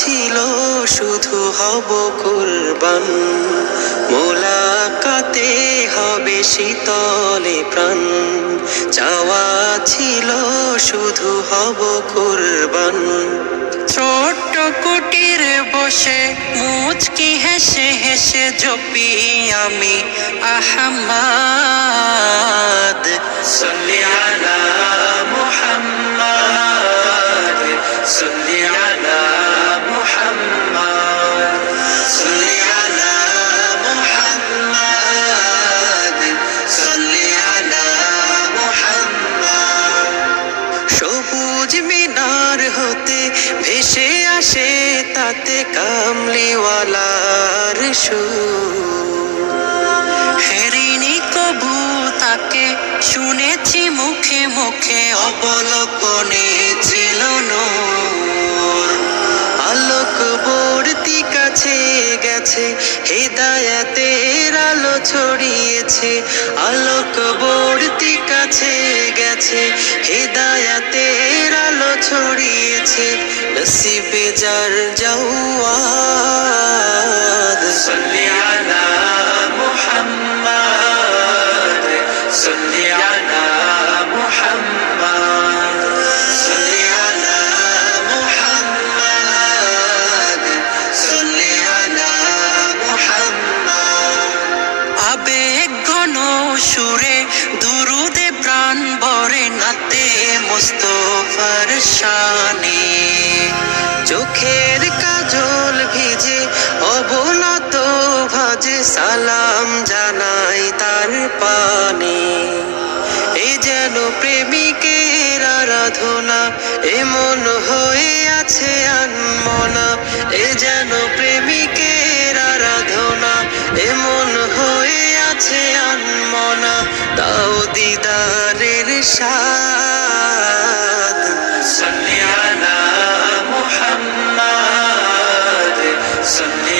ছিল শুধু হব কুরবান, মোলাকাতে হবে শীতলে প্রাণ। চাওয়া ছিল শুধু হব কুরবান। ছোট্ট কুটির বসে মুচকি হেসে হেসে জপি আমি আহমদ। সাল্লি আলা মুহাম্মদ, সাল্লি আলা মুহাম্মদ, সাল্লি আলা মুহাম্মদ, সাল্লি আলা মুহাম্মদ। সবুজ মিনার হতে ভেসে আসে তাতে কামলিওয়ালার সুর। হেরিনি কবু তাকে শুনেছি মুখে মুখে, অবলোকনে ছিল নূর। আলোক বর্তি কাছে গেছে, হেদায়েতের আলো ছড়িয়েছে। আলোক বর্তি কাছে গেছে, হেদায়েতের আলো ছড়িয়েছে। নসিবে যার জাওয়াদ, সাল্লি আলা মুহাম্মদ, সাল্লি আলা মুহাম্মদ, সাল্লি আলা মুহাম্মদ, সাল্লি আলা মুহাম্মদ। আবেগ ঘন সুরে দুরুদে প্রাণ ভরে নাতে মুস্তাফার শানে। চোখের কাজল ভিজে অবনত ভাজে সালাম জানাই তার পানে। এ যেন প্রেমিকের আরাধনা, এমন হয়ে আছে আনমনা। এ যেন প্রেমিকের আরাধনা, এমন হয়ে আছে আনমনা। তাও দিদারের স্বাদ। সাল্লি আলা মুহাম্মদ, সাল্লি